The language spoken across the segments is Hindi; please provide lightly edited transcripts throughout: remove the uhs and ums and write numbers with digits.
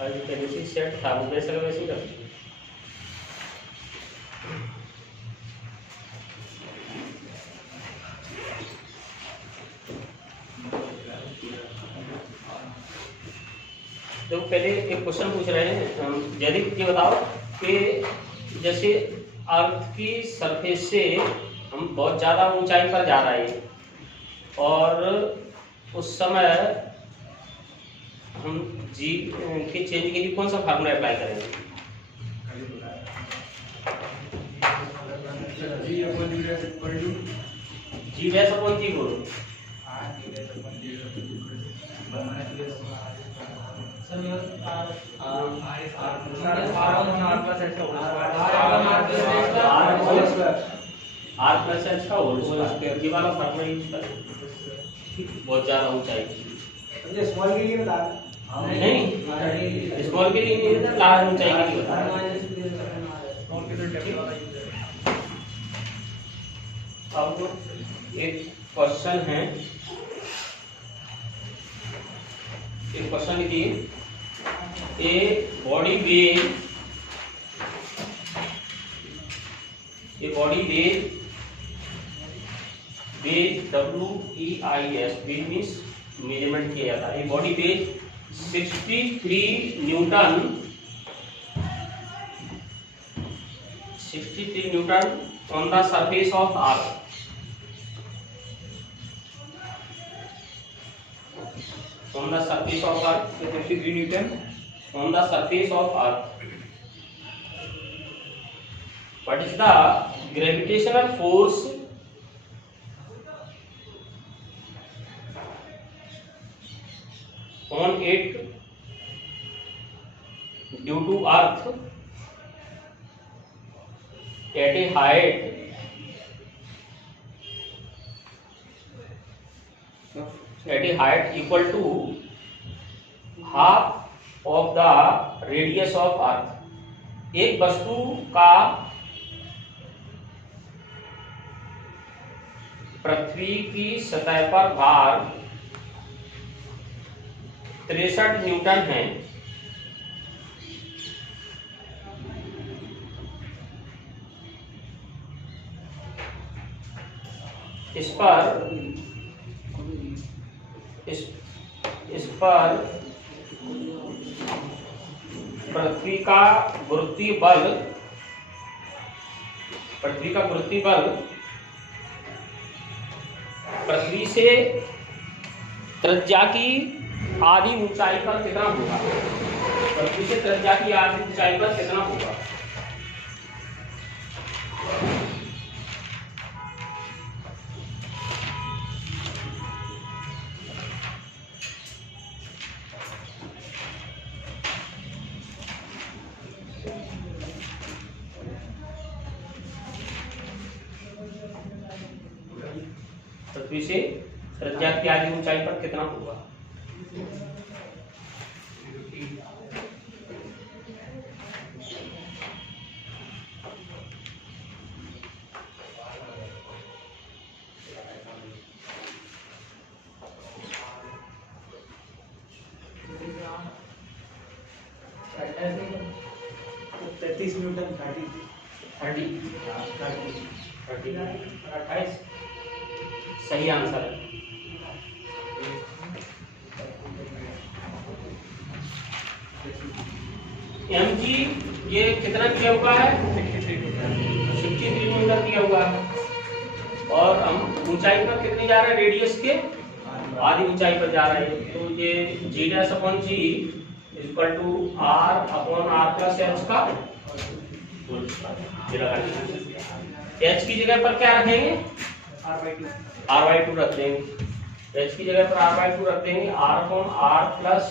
और जो पहले सेट था वो वैसे का वैसे ही रख दीजिए। तो पहले एक क्वेश्चन पूछ रहे हैं, यदि ये बताओ कि जैसे अर्थ की सरफेस से हम बहुत ज़्यादा ऊंचाई पर जा रहे हैं और उस समय हम जी के चेंज के लिए कौन सा फार्मूला अप्लाई करेंगे? जी डैश अपॉन जी बोलो। आर प्लस एच का होल स्क्वायर, ये वाला फार्मूला यूज करें बहुत ज़्यादा ऊंचाई के स्मॉल के लिए बता नहीं, स्मॉल के लिए नहीं बता, लार्ज ऊंचाई के लिए बता। अब एक क्वेश्चन है, एक क्वेश्चन लिखिए, a body weight WEIS weight means measurement किया जाता है। A body weight 63 newton on the surface of earth. On the surface of Earth, 63 Newton on the surface of Earth. What is the gravitational force on it due to Earth at a height equal to half of the radius of Earth। एक वस्तु का पृथ्वी की सतह पर भार 63 न्यूटन है। इस पर पृथ्वी का गुरुत्वीय बल पृथ्वी से त्रिज्या की आधी ऊंचाई पर कितना होगा? पृथ्वी से त्रिज्या की आधी ऊंचाई पर कितना होगा? पृथ्वी से त्रिज्या की आधी ऊंचाई पर कितना होगा? न्यूटन 28 सही आंसर है। mg ये कितना दिया हुआ है? 63 न्यूटन दिया हुआ है और हम ऊंचाई पर कितनी जा रहे हैं? रेडियस के आधी ऊंचाई पर जा रहे हैं। तो ये g dash upon g equal to r upon r plus h का होल स्क्वायर। h की जगह पर क्या रखेंगे? r/2 रख देंगे। h की जगह पर r/2 रख देंगे। r upon r plus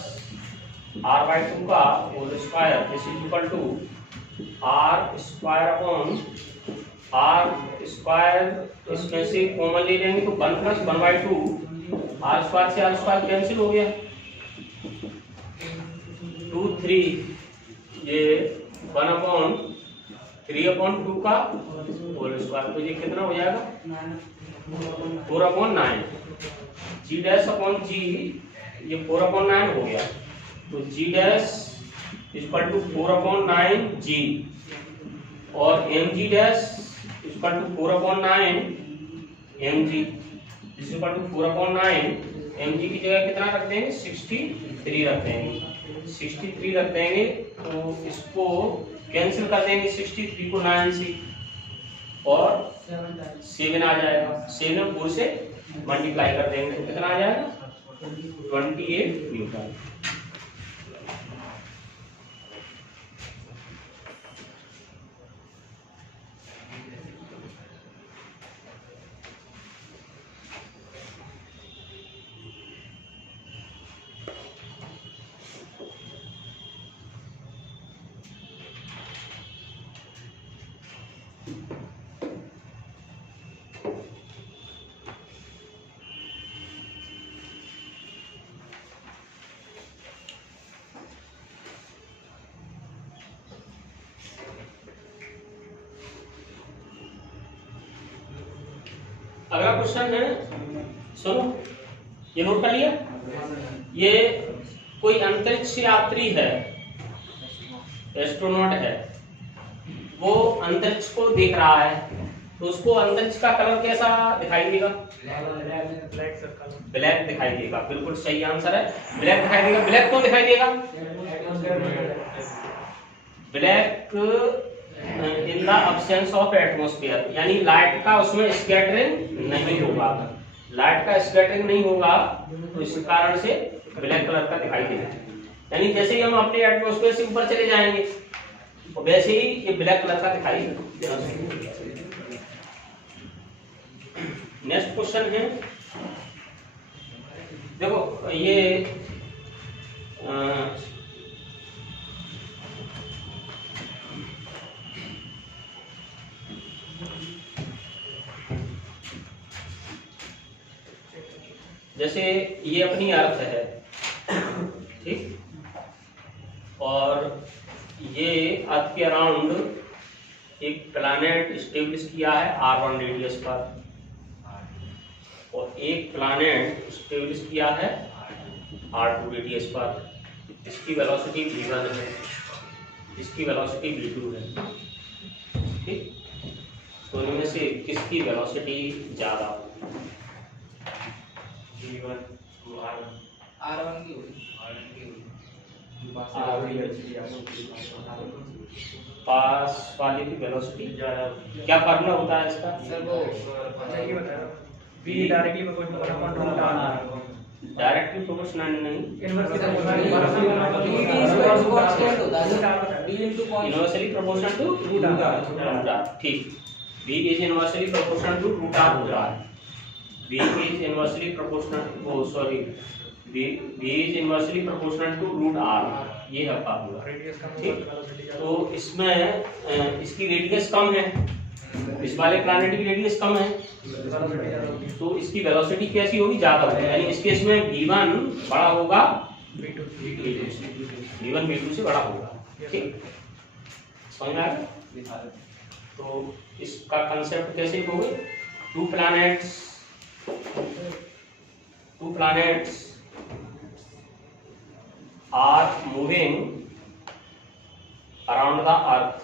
r/2 का whole square this is equal to r square upon r square. इसमें से कॉमन ले लेंगे तो 1 प्लस 1/2 r स्क्वायर से r स्क्वायर कैंसिल हो गया। 2 3 ये 1 अपॉन 3/2 का होल स्क्वायर। तो ये कितना हो जाएगा? 4/9। g डैश अपॉन g ये 4/9 हो गया। तो g डैश इक्वल टू 4/9 और mg dash equal to 4/9 mg equal to 4/9 mg की जगह कितना रख देंगे 63 रख देंगे 63 रख देंगे। तो इसको कैंसिल कर देंगे 63 को 9 से और 7 आ जाएगा। 7 4 से मल्टीप्लाई कर देंगे तो कितना आ जाएगा 28 न्यूटन। अगला क्वेश्चन है, सुनो, ये नोट कर लिया। ये कोई अंतरिक्ष यात्री है, एस्ट्रोनॉट है, वो अंतरिक्ष को देख रहा है, तो उसको अंतरिक्ष का कलर कैसा दिखाई देगा? ब्लैक दिखाई देगा। बिल्कुल सही आंसर है, ब्लैक दिखाई देगा। ब्लैक क्यों दिखाई देगा? Black in the absence of atmosphere, यानी लाइट का उसमें स्कैटरिंग नहीं होगा। लाइट का स्कैटरिंग नहीं होगा तो इस कारण से ब्लैक कलर का दिखाई देगा। यानी जैसे ही हम अपने एटमॉस्फेयर से ऊपर चले जाएंगे तो वैसे ही ये ब्लैक कलर का दिखाई देगा। नेक्स्ट क्वेश्चन है, देखो ये जैसे ये अपनी अर्थ है, ठीक, और ये अर्थ के अराउंड एक प्लैनेट स्टेब्लिश किया है r1 रेडियस पर, और एक प्लैनेट स्टेब्लिश किया है r2 रेडियस पर। इसकी वेलोसिटी v1 है, इसकी वेलोसिटी v2 है, ठीक। तो इनमें से किसकी वेलोसिटी ज्यादा होगी? R1 की होगी। पास वाले की वेलोसिटी ज्यादा। क्या फॉर्मूला होता है इसका? सर वो v directly proportional directly proportional नहीं, inversely inversely proportional to root r, ठीक। v is inversely proportional to root r होता है। v is inversely proportional, oh sorry, v is inversely proportional to root r, ये है फॉर्मूला, ठीक। तो इसमें इसकी रेडियस कम है, इस वाले प्लैनेट की रेडियस कम है, तो इसकी वेलोसिटी कैसी होगी? ज्यादा होगी। यानी इस केस में v1 बड़ा होगा v1 v2 से बड़ा होगा, ठीक। समझ में आ गया? तो इसका कंसेप्ट कैसे होगा? Two planets are moving around the earth.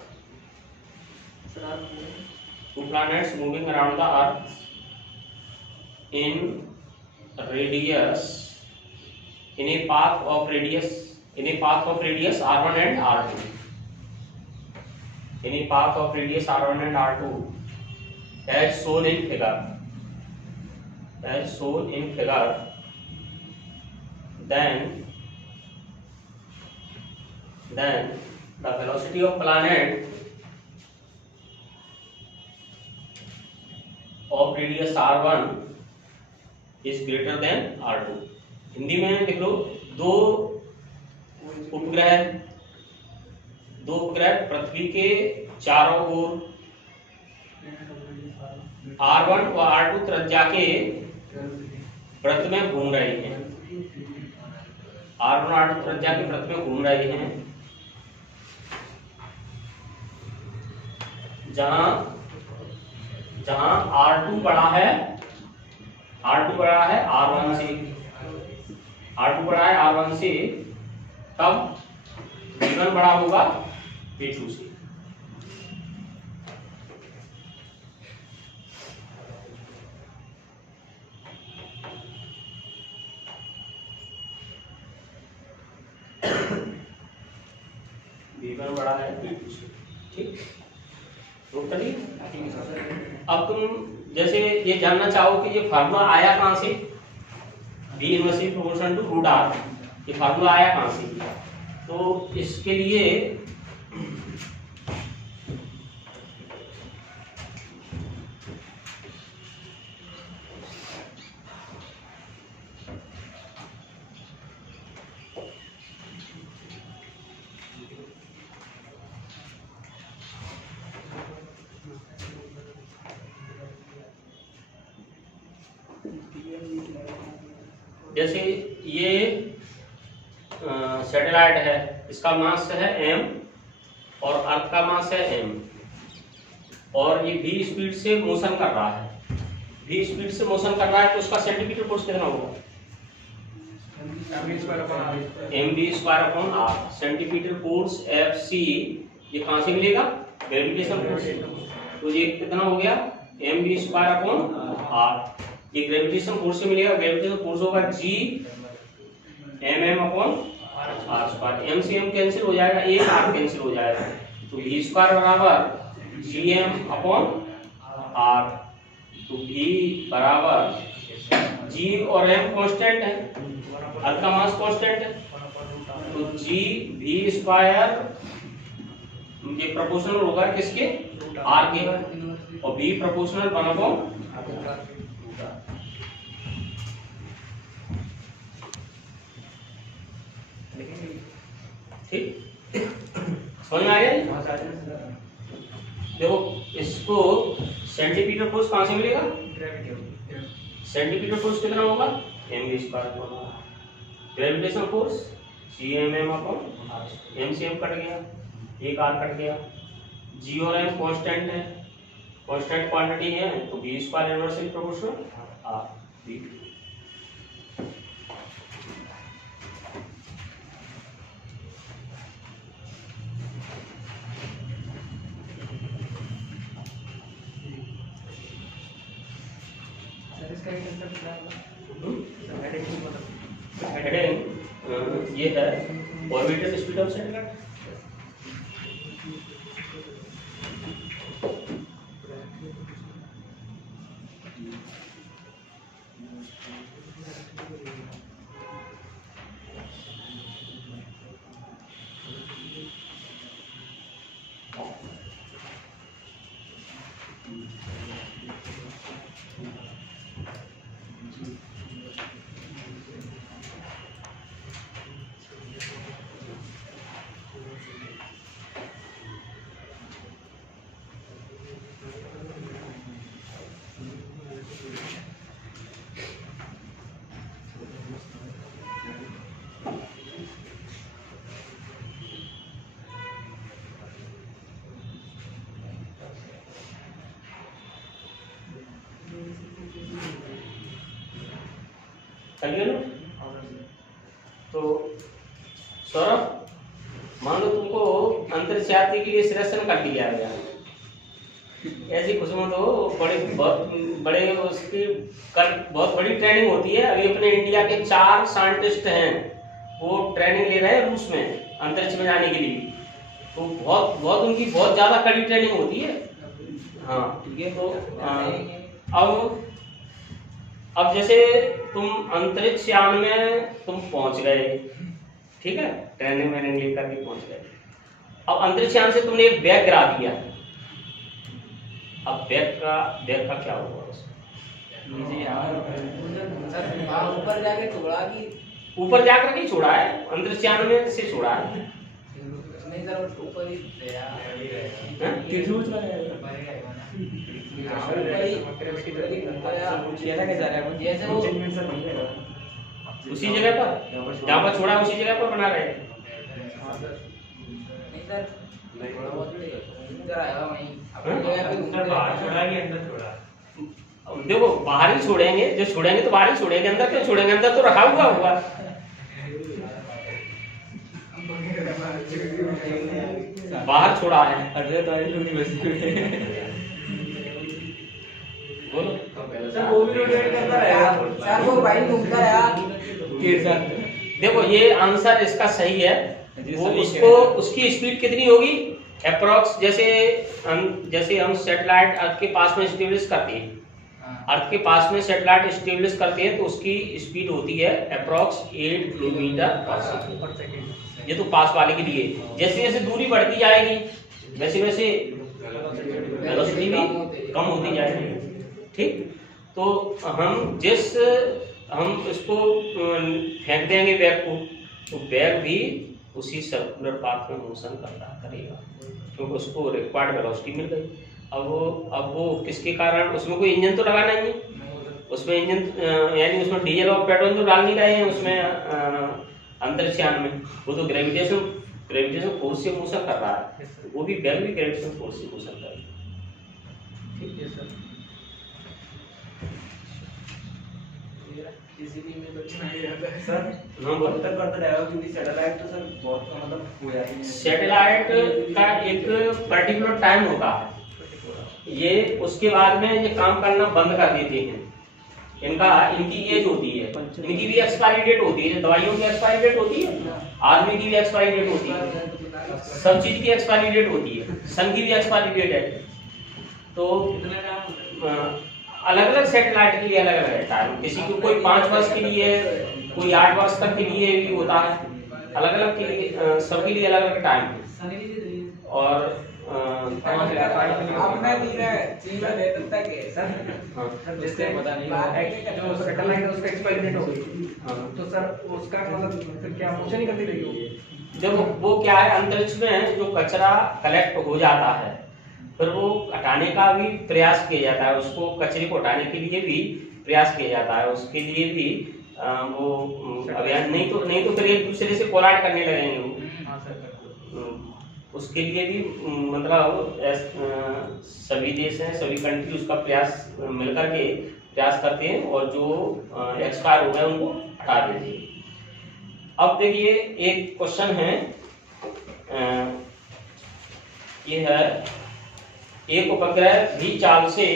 Two planets moving around the earth in radius, in a path of radius r1 and r2. In a path of radius r1 and r2 as shown in figure. Then the velocity of planet of radius r1 is greater than r2. Hindi में देख लो, दो उपग्रह पृथ्वी के चारों ओर r1 व r2 त्रिज्या के वृत्त में घूम रहे हैं। r1 और r2 त्रिज्या के वृत्त में घूम रहे हैं, जहां r2 बड़ा है r1 से, तब v1 V1 बड़ा होगा V2 से। V1 बड़ा है V2 से, ठीक। तो करिए अब तुम जैसे ये जानना चाहो कि ये फार्मूला आया कहां से, V inversely proportional to root R, ये फार्मूला आया कहां से, तो इसके लिए जैसे ये सैटेलाइट है, इसका मास है m और अर्थ का मास है m, और ये v स्पीड से मोशन कर रहा है, v स्पीड से मोशन कर रहा है, तो उसका सेंटीमीटर फोर्स कितना होगा, mv²/r। सेंटीमीटर फोर्स Fc ये कहां से मिलेगा, ग्रेविटेशन फोर्स से, तो ये कितना हो गया mv²/r, ये ग्रेविटेशन फोर्स से मिलेगा। ग्रेविटेशन फोर्स होगा G mm/r², m से m कैंसिल हो जाएगा, एक r कैंसिल हो जाएगा, तो v² बराबर gm/r, तो v बराबर g और m कांस्टेंट है, अर्थ का मास कांस्टेंट है, तो g v² ये प्रोपोर्शनल होगा किसके, r के, और v प्रोपोर्शनल 1/r, ठीक। समझ में आ गया। देखो इसको सेंटीमीटर फोर्स कहां से मिलेगा, सेंटीमीटर फोर्स कितना होगा mv², gravitation force gmm/r, m से m कट गया, एक r कट गया, g और m कांस्टेंट है, कांस्टेंट क्वांटिटी है, तो v² inversely proportional r v। Heading ये है ऑर्बिटल स्पीड ऑफ सैटेलाइट। चलिए ना, तो सौरभ मान लो तुमको अंतरिक्ष यात्री के लिए सिलेक्शन कर दिया गया, ऐसी खुशी मत हो, बहुत बड़े उसकी बहुत बड़ी ट्रेनिंग होती है। अभी अपने इंडिया के 4 साइंटिस्ट हैं, वो ट्रेनिंग ले रहे हैं रूस में अंतरिक्ष में जाने के लिए, तो बहुत उनकी बहुत ज्यादा कड़ी ट्रेनिंग होती है। हाँ ठीक है, तो अब जैसे तुम अंतरिक्ष यान में तुम पहुंच गए, ठीक है, ट्रेनिंग में लेकर के पहुंच गए। अब अंतरिक्ष यान से तुमने एक बैग गिरा दिया, अब बैग का क्या होगा, ऊपर जाकर के छोड़ा है, अंतरिक्ष यान में से छोड़ा है, उसी जगह पर जहाँ पर छोड़ा उसी जगह पर बना रहे। देखो बाहर ही छोड़ेंगे, जो छोड़ेंगे तो बाहर ही छोड़ेंगे, अंदर क्यों छोड़ेंगे, अंदर तो रखा हुआ होगा। बाहर छोड़ा है। बोलो सर वो भी रोटेट करता रहेगा सर, वो भाई घूमता रहेगा। देखो ये आंसर इसका सही है। वो उसको उसकी स्पीड कितनी होगी अप्रोक्स, जैसे हम सैटेलाइट अर्थ के पास में स्टेब्लिश करते हैं, अर्थ के पास में सैटेलाइट स्टेब्लिश करते हैं तो उसकी स्पीड होती है अप्रोक्स 8 किलोमीटर पर सेकंड। ये तो पास वाले के लिए। जैसे जैसे दूरी बढ़ती जाएगी वैसे वैसे वेलोसिटी भी कम होती जाएगी। ठीक, तो हम इसको फेंक देंगे बैग को, तो बैग भी उसी सर्कुलर पाथ में मोशन करेगा क्योंकि उसको रिक्वायर्ड वेलोसिटी मिल गई। अब वो किसके कारण, उसमें कोई इंजन तो लगा नहीं है, उसमें इंजन यानी उसमें डीजल और पेट्रोल तो डाल नहीं रहे हैं उसमें अंतरिक्षयान में, वो तो ग्रेविटेशन फोर्स से मोशन कर रहा है, वो भी बैग भी ग्रेविटेशन फोर्स से मोशन कर रहा है। ठीक है सर, किसी में बच्चा नहीं रहता है सर। हाँ बोल। तक करता रहेगा क्योंकि सैटेलाइट तो सर बहुत मतलब हो जाती है। सैटेलाइट का एक पर्टिकुलर टाइम होता है, ये उसके बाद में ये काम करना बंद कर देते हैं। इनकी एज होती है, इनकी भी एक्सपायरी डेट होती है, दवाइयों की एक्सपायरी डेट होती है, आदमी की भी एक्सपायरी डेट होती है, सब चीज की एक्सपायरी डेट होती है, सन की भी एक्सपायरी डेट है। तो अलग अलग सैटेलाइट के लिए अलग अलग रहता है, किसी को कोई 5 वर्ष के लिए, कोई 8 वर्ष तक के लिए भी होता है, अलग अलग के लिए, सबके लिए अलग अलग टाइम है। और अपना चीज दे देता है सर, जैसे पता नहीं जो सैटेलाइट है उसका एक्सपायरी डेट हो गई, तो सर उसका मतलब फिर क्या मोशन नहीं करती रहेगी। जब वो क्या है, अंतरिक्ष में जो कचरा कलेक्ट हो जाता है फिर वो हटाने का भी प्रयास किया जाता है, उसको कचरे को हटाने के लिए भी प्रयास किया जाता है, उसके लिए भी वो अभियान, नहीं तो फिर एक दूसरे से कोलाड करने लगेंगे वो। उसके लिए भी मतलब सभी देश हैं, सभी कंट्री उसका प्रयास मिलकर के प्रयास करते हैं और जो एक्सपायर हो गए उनको हटा देते हैं। अब देखिए एक क्वेश्चन है, ये है एक उपग्रह भी चाल से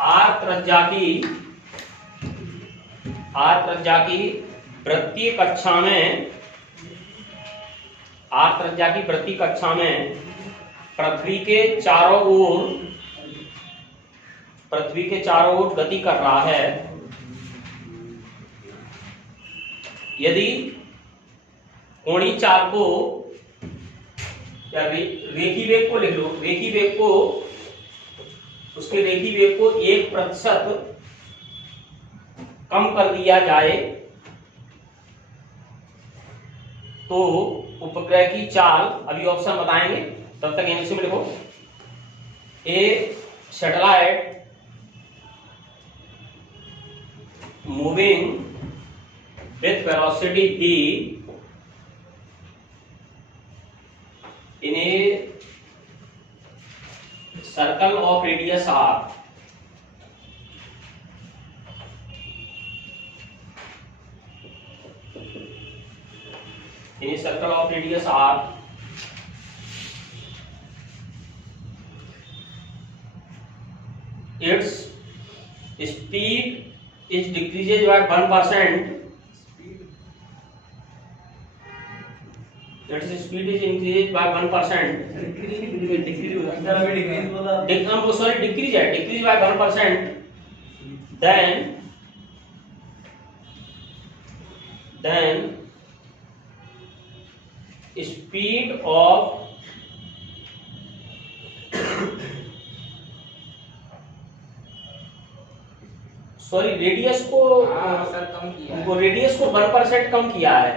आर त्रिज्या की वृत्तीय कक्षा में पृथ्वी के चारों ओर गति कर रहा है। यदि कोणीय चाल को या रेखी वेग को लिख लो, रेखी वेग को 1% कम कर दिया जाए तो उपग्रह की चाल, अभी ऑप्शन बताएंगे तब तक इंग्लिश में लिखो। A satellite moving with velocity v in a circle of radius r, in a circle of radius r, its speed is decreases by 1%. Its speed is increased by 1%. Decrease by 1%. Then speed of radius को सर कम किया है, वो रेडियस को 1% कम किया है।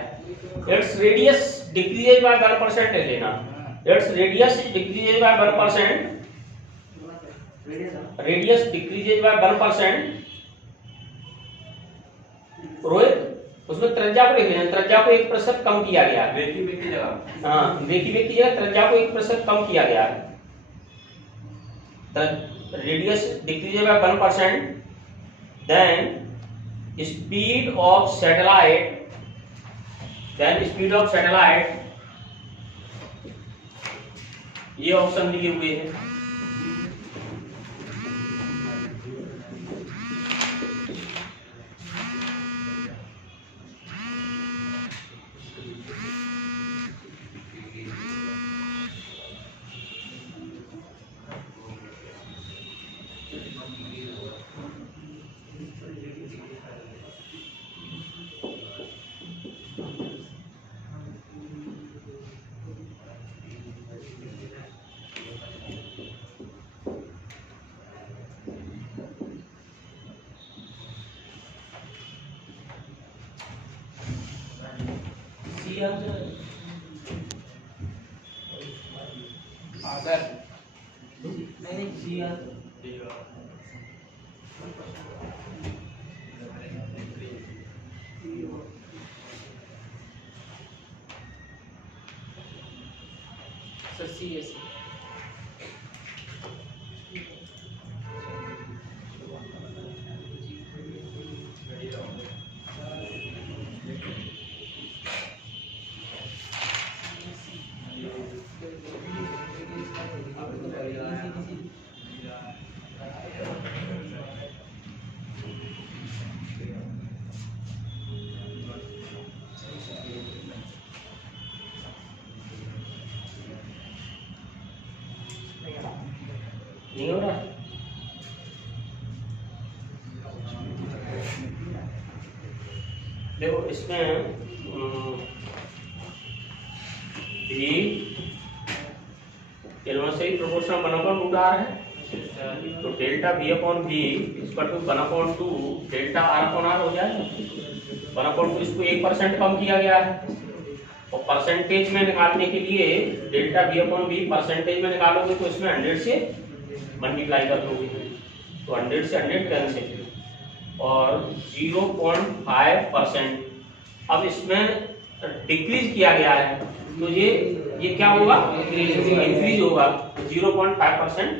इट्स रेडियस डिक्रीजेज बाय 1% है लेना। Its radius decreases by 1%, radius decreases by 1%। Rohit उसमें त्रिज्या को लिख लेना, त्रिज्या को 1% कम किया गया है। रेखी वेग की जगह, हाँ रेखी वेग की जगह त्रिज्या को 1% कम किया गया है। Radius decreases by 1%, then speed of satellite then speed of satellite, ये ऑप्शन दिए हुए हैं। नहीं हो रहा। देखो इसमें भी इनवर्सली प्रोपोर्शनल 1/2 है, तो delta B upon B equal to 1/2 delta R upon R हो जाएगा। 1/2 इसको 1% कम किया गया है, और परसेंटेज में निकालने के लिए delta B upon B percentage में निकालोगे तो इसमें 100 से मल्टीप्लाई कर दोगे, तो 100 से 100 कैंसिल, और 0.5%। अब इसमें डिक्रीज किया गया है, तो ये क्या होगा, इंक्रीज होगा, 0.5%।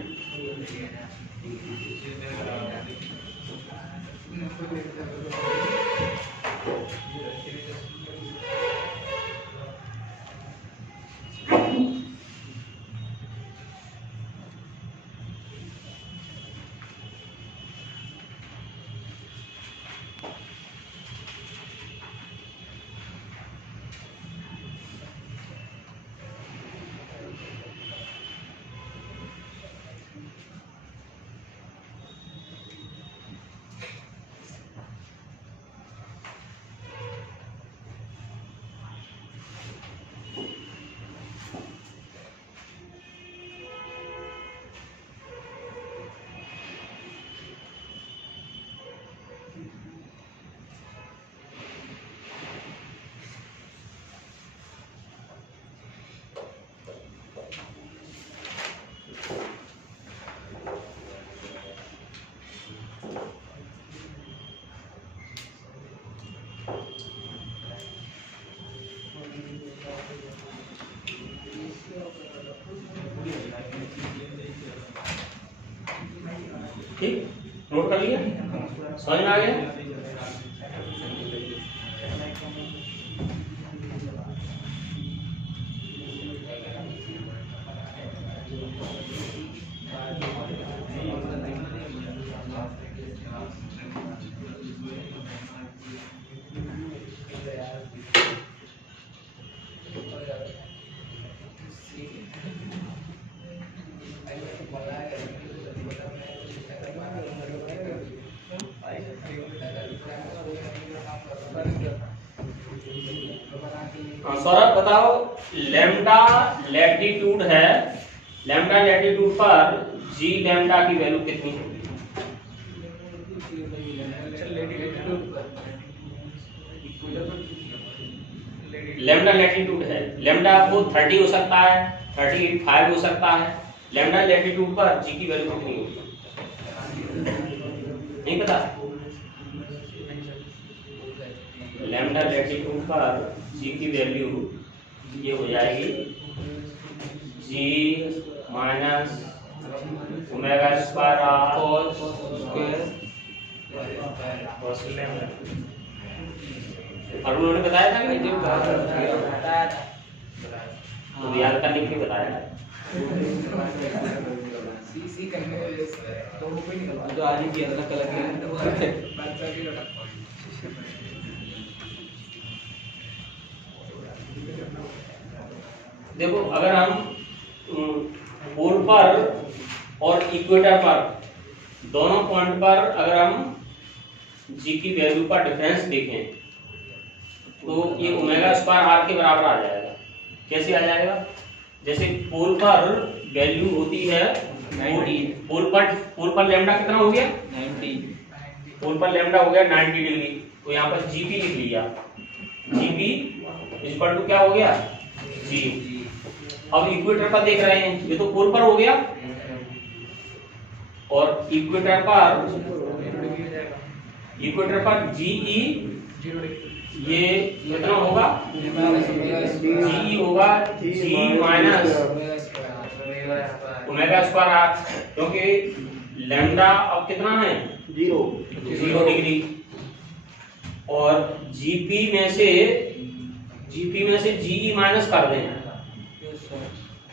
ठीक, नोट कर लिया, समझ में आ गया। सौरभ बताओ, लैम्डा लैटिट्यूड है, लैम्डा लैटिट्यूड पर जी लैम्डा की वैल्यू कितनी होगी? लैम्डा लैटिट्यूड है, लैम्डा आपको 30 हो सकता है, 35 हो सकता है, लैम्डा लैटिट्यूड पर जी की वैल्यू कितनी होगी? नहीं पता? लैम्डा लैटिट्यूड पर जी की वैल्यू ये हो जाएगी जी माइनस ओमेगा स्क्वायर और उन्होंने बताया था कि नहीं? बताया था। तो याद करने के लिए बताया है। सी करने तो वो कोई निकलवा तो आज ही किया था कल किया। देखो अगर हम पोल पर और इक्वेटर पर दोनों पॉइंट पर अगर हम जी की वैल्यू का डिफरेंस देखें तो ये ओमेगा स्क्वायर आर के बराबर आ जाएगा। कैसे आ जाएगा? जैसे पोल पर वैल्यू होती है 90, पोल पर लैम्डा कितना हो गया 90, पोल पर लैम्डा हो गया 90 डिग्री। तो यहाँ पर जीपी लिख लिया, जीपी इक्वल टू क्या हो गया जी। अब इक्वेटर पर देख रहे हैं, ये तो पोल पर हो गया और इक्वेटर पर जीई ये कितना होगा जीई होगा जी माइनस ओमेगा स्क्वायर आर, क्योंकि लैम्डा अब कितना है 0 डिग्री और जीपी में से जीई माइनस कर दें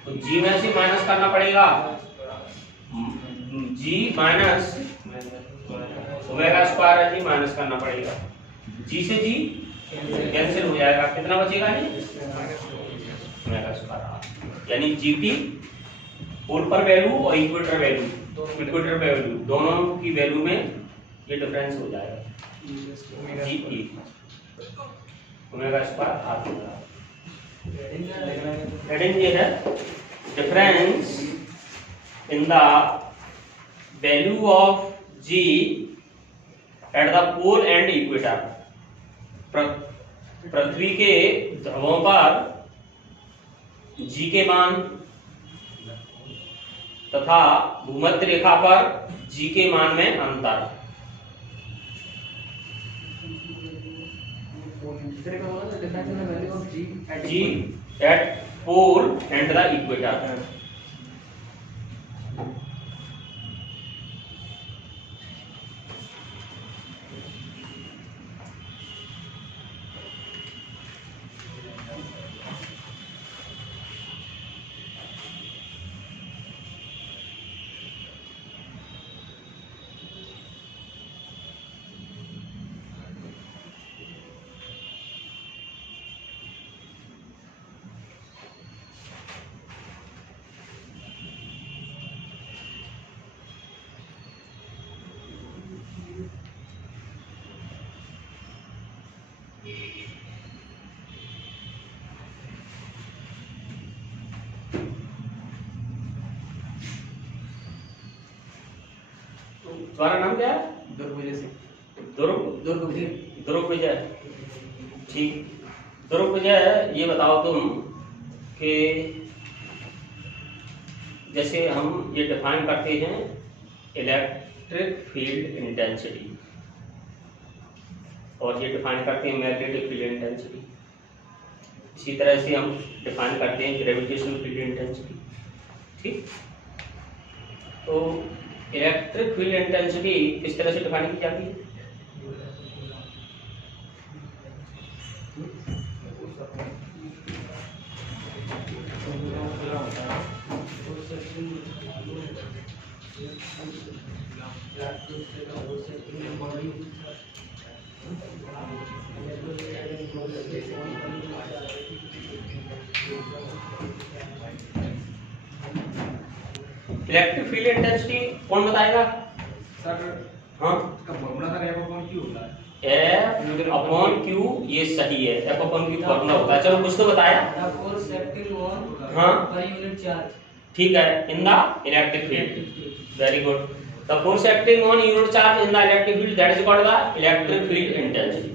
तो जी में से माइनस करना पड़ेगा, जी माइनस ओमेगा स्क्वायर है जी माइनस करना पड़ेगा, जी से जी कैंसिल हो जाएगा, कितना बचेगा जी ओमेगा स्क्वायर। यानी जीटी पोल पर वैल्यू और इक्वेटर वैल्यू दोनों की वैल्यू में ये डिफरेंस हो जाएगा g e omega square R. Heading ये है difference in the value of g at the pole and equator. पृथ्वी के ध्रुवों पर जी के मान तथा भूमध्य रेखा पर जी के मान में अंतर। G at pole and the equator. तुम्हारा नाम क्या है? ध्रुव विजय। ठीक, ध्रुव विजय, ये बताओ तुम कि जैसे हम ये डिफाइन करते हैं इलेक्ट्रिक फील्ड इंटेंसिटी और ये डिफाइन करते हैं मैग्नेटिक फील्ड इंटेंसिटी, इसी तरह से हम डिफाइन करते हैं ग्रेविटेशनल फील्ड इंटेंसिटी। ठीक, तो इलेक्ट्रिक फील्ड इंटेंसिटी किस तरह से डिफाइन की जाती है? इलेक्ट्रिक फील्ड इंटेंसिटी कौन बताएगा सर? हाँ, इसका formula sir F upon Q होता है। F अपॉन Q, ये सही है, F अपॉन Q फॉर्मूला होता है। चलो कुछ तो बताया। हाँ ठीक है, इन the electric field, very good. The force acting on unit charge in the electric field that is called the electric field intensity.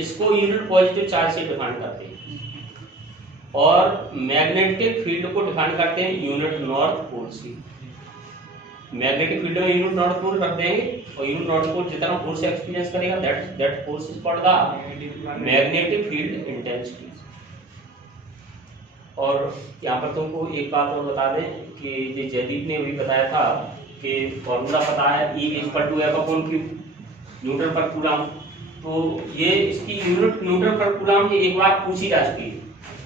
इसको यूनिट पॉजिटिव चार्ज से डिफाइन करते हैं और मैग्नेटिक फील्ड को डिफाइन करते हैं यूनिट नॉर्थ पोल से। मैग्नेटिक फील्ड में यूनिट नॉर्थ पोल रख देंगे और यूनिट नॉर्थ पोल जितना फोर्स एक्सपीरियंस करेगा that force is called the magnetic field intensity. और यहाँ पर तुमको एक बात और बता दें कि ये जयदीप ने भी बताया था कि फॉर्मूला पता है E equal to F upon Q, newton per coulomb. तो ये इसकी यूनिट न्यूटन पर कूलम ये एक बार पूछी जा चुकी है।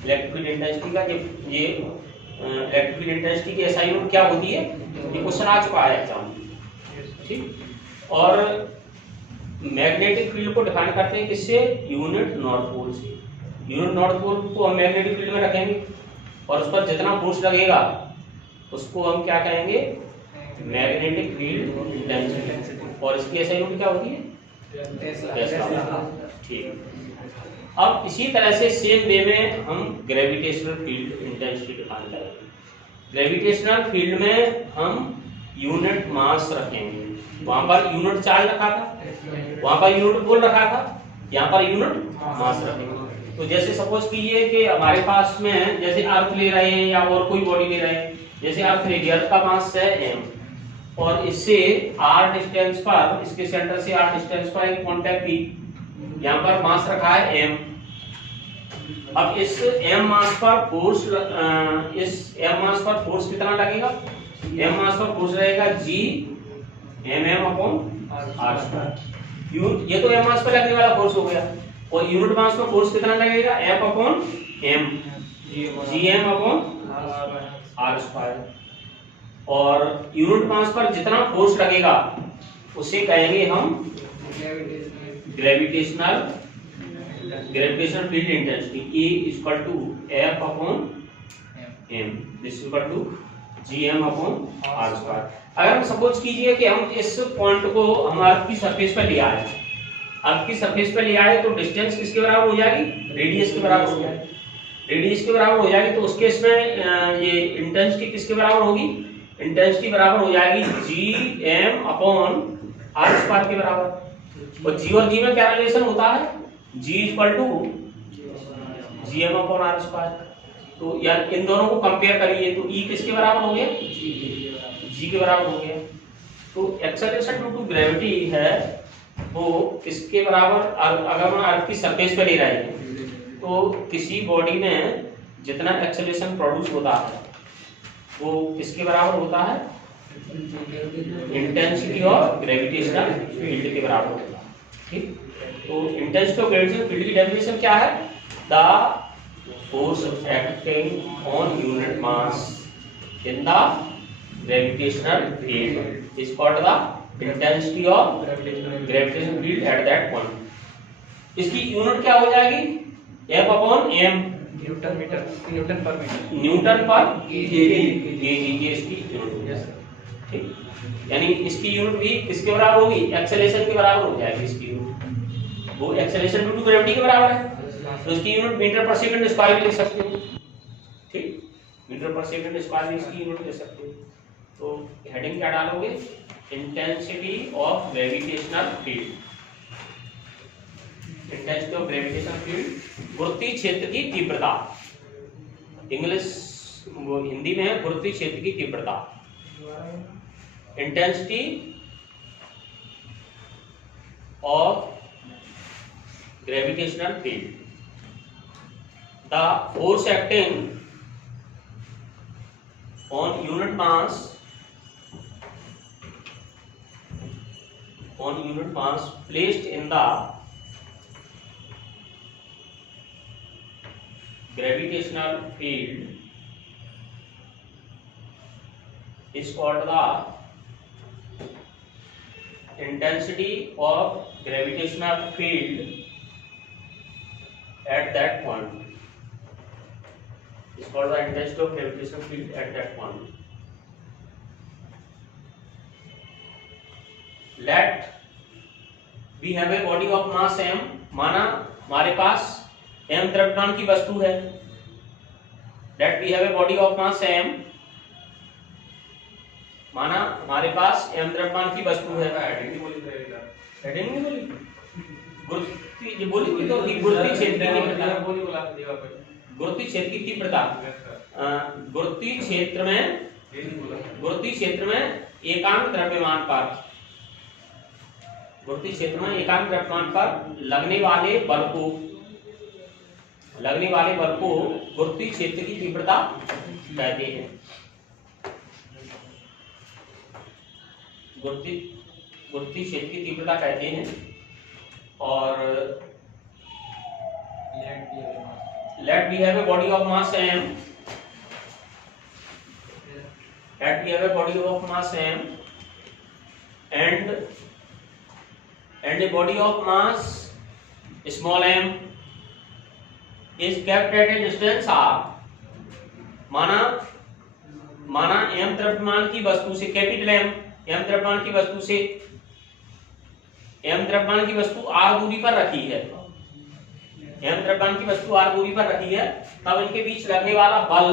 इलेक्ट्रिक फील्ड इंटेंसिटी का ये इलेक्ट्रिक फील्ड इंटेंसिटी की एसआई यूनिट क्या होती है, ये क्वेश्चन आ चुका है एग्जाम में, ठीक। और मैग्नेटिक फील्ड को डिफाइन करते हैं किससे, यूनिट नॉर्थ पोल से। यूनिट नॉर्थ पोल को हम मैग्नेटिक फील्ड में रखेंगे और उस पर जितना फोर्स लगेगा उसको हम क्या कहेंगे, मैग्नेटिक फील्ड इंटेंसिटी। और इसकी एसआई यूनिट क्या होती है, टेस्ला, ठीक। अब इसी तरह से सेम वे में हम ग्रेविटेशनल फील्ड इंटेंसिटी डिफाइन करेंगे। ग्रेविटेशनल फील्ड में हम यूनिट मास रखेंगे, वहां पर यूनिट चार्ज रखा था, वहां पर यूनिट बोल रखा था, यहाँ पर यूनिट मास रखेंगे। तो जैसे सपोज कीजिए कि हमारे पास में जैसे अर्थ ले रहे हैं या और कोई बॉडी ले रहे हैं, जैसे अर्थ ले लिया, अर्थ का मास है m और इससे r डिस्टेंस पर, इसके सेंटर से r डिस्टेंस पर एक कॉन्टैक्ट p, यहाँ पर मास रखा है m। अब इस m मास पर फोर्स, इस m मास पर फोर्स कितना लगेगा, m मास पर फोर्स रहेगा g mm upon r square. ये तो m मास पर लगने वाला फोर्स हो गया, और यूनिट मास पर फोर्स कितना लगेगा, F upon m, gm upon r square. और यूनिट मास पर जितना फोर्स लगेगा उसे कहेंगे हम gravitational field intensity, E equal to F upon m, this equal to gm upon r square. अगर हम सपोज कीजिए कि हम इस पॉइंट को हम अर्थ की सरफेस पर ले आए, अर्थ की सरफेस पर ले आए, तो डिस्टेंस किसके बराबर हो जाएगी, रेडियस के बराबर हो जाएगी। रेडियस के बराबर हो जाएगी तो उस केस में ये इंटेंसिटी किसके बराबर होगी, इंटेंसिटी बराबर हो जाएगी gm अपॉन r स्क्वायर के बराबर। और g और g में क्या रिलेशन होता है, g equal to gm upon r square. तो यार इन दोनों को कंपेयर करिए तो E किसके बराबर हो गया, g के बराबर हो गया। तो एक्सेलरेशन ड्यू टू ग्रेविटी है वो किसके बराबर, अगर हम अर्थ की सरफेस पे ले रहे हैं तो किसी बॉडी में जितना एक्सेलरेशन प्रोड्यूस होता है वो किसके बराबर होता है, इंटेंसिटी ऑफ ग्रेविटेशनल फील्ड के बराबर होता है, ठीक। तो इंटेंसिटी ऑफ ग्रेविटेशनल फील्ड की डेफिनेशन क्या है, the force acting on unit mass in the gravitational field is called the intensity of gravitational field at that point. इसकी यूनिट क्या हो जाएगी, F upon m, newton metre, newton per metre, newton per KG इसकी यूनिट, ठीक। यानी इसकी यूनिट भी किसके बराबर होगी, एक्सेलरेशन के बराबर हो जाएगी इसकी यूनिट। वो एक्सेलरेशन ड्यू टू ग्रेविटी के बराबर है तो इसकी यूनिट मीटर पर सेकंड स्क्वायर भी लिख सकते हो, ठीक। मीटर पर सेकंड स्क्वायर भी इसकी यूनिट ले सकते हो। तो हेडिंग क्या डालोगे, intensity of gravitational field, intensity of gravitational field, गुरुत्वीय क्षेत्र की तीव्रता, इंग्लिश वो हिंदी में है गुरुत्वीय क्षेत्र की तीव्रता। Intensity of gravitational field, the force acting on unit mass placed in the gravitational field is called the intensity of gravitational field at that point, is called the intensity of gravitational field at that point. Let we have a body of mass m, माना हमारे पास m द्रव्यमान की वस्तु है। Let we have a body of mass m, माना हमारे पास m द्रव्यमान की वस्तु है। हेडिंग नहीं बोली, गुरुत्वीय ये बोली थी तो गुरुत्वीय क्षेत्र की तीव्रता, गुरुत्वीय क्षेत्र की तीव्रता, गुरुत्वीय क्षेत्र में एकांक द्रव्यमान पर, गुरुत्वीय क्षेत्र में एकांक द्रव्यमान पर लगने वाले बल को गुरुत्वीय क्षेत्र की तीव्रता कहते हैं। गुरुत्वीय क्षेत्र की तीव्रता कहते हैं। और let we have a body of mass m, let we have a body of mass m and a body of mass small m is kept at a distance r। माना m द्रव्यमान की वस्तु से, कैपिटल m द्रव्यमान की वस्तु से, m द्रव्यमान की वस्तु r दूरी पर रखी है, m द्रव्यमान की वस्तु r दूरी पर रखी है, तब इनके बीच लगने वाला बल,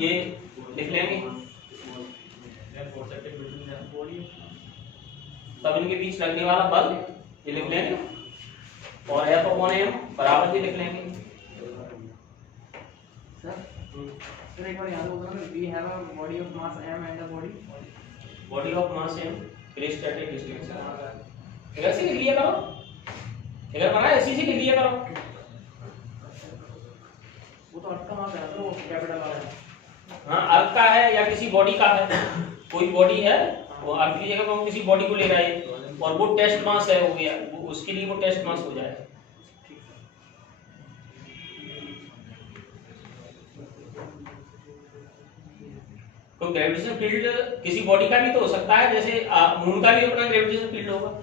ये लिख लेंगे, तब इनके बीच लगने वाला बल ये लिख लेंगे, और F अपॉन m बराबर भी लिख लेंगे। सर एक बार याद होगा ना, we have a body of mass m and a body of mass m placed at a distance। Figure से लिख लिया करो, फिगर बना है, इसी से लिख लिया करो। वो तो अर्थ का मास है ना, तो वो कैपिटल वाला है। हाँ, अर्थ का है या किसी बॉडी का है, कोई बॉडी है, वो अर्थ की जगह पर हम किसी बॉडी को ले रहे हैं और वो टेस्ट मास है, हो गया वो, उसके लिए वो टेस्ट मास हो जाएगा। तो ग्रेविटेशन फील्ड किसी बॉडी का भी तो हो सकता है, जैसे मून का भी अपना ग्रेविटेशन फील्ड होगा।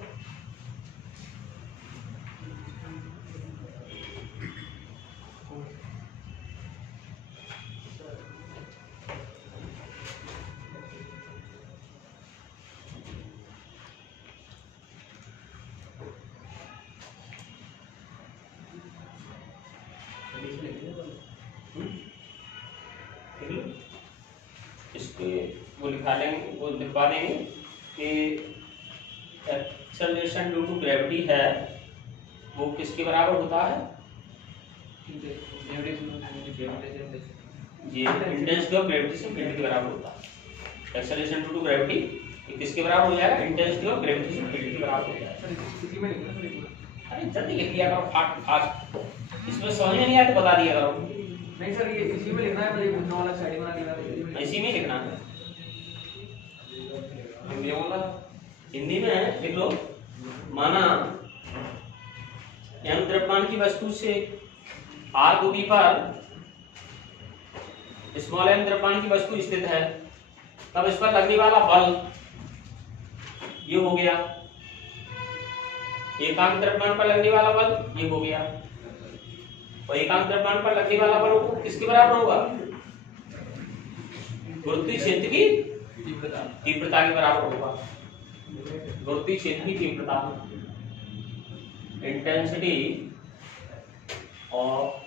इसके वो लिखा लेंगे, वो लिखवा देंगे कि एक्सेलरेशन ड्यू टू ग्रेविटी है वो किसके बराबर होता है, ये इंटेंसिटी ऑफ ग्रेविटेशन फील्ड के बराबर होता है। एक्सेलरेशन ड्यू टू ग्रेविटी ये किसके बराबर हो जाएगा, इंटेंसिटी ऑफ ग्रेविटेशन फील्ड के बराबर हो जाएगा। अरे जल्दी लिख दिया करो, फास्ट, इसमें समझ में नहीं आया तो बता दिया करो। नहीं सर, ये इसी में लिखना है, मुझे बुझने वाला साइड बना दिया था, इसी में लिखना है, हिंदी में लिख लो। माना m द्रव्यमान की वस्तु से r दूरी पर स्मॉल m द्रव्यमान की वस्तु स्थित है, तब इस पर लगने वाला बल ये हो गया, एकांक द्रव्यमान पर लगने वाला बल ये हो गया, और एकांक द्रव्यमान पर लगने वाला बल किसके बराबर होगा, गुरुत्वीय क्षेत्र की तीव्रता के बराबर होगा। गुरुत्वीय क्षेत्र की तीव्रता, इंटेंसिटी ऑफ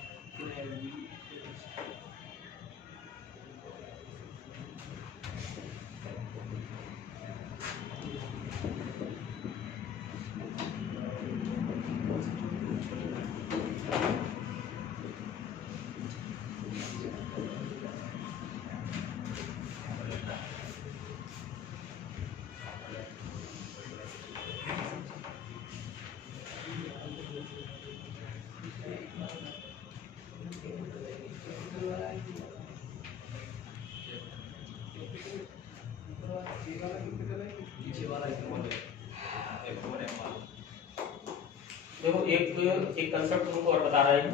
देखो एक कंसेप्ट तुमको और बता रहे हैं